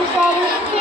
Oh, Father,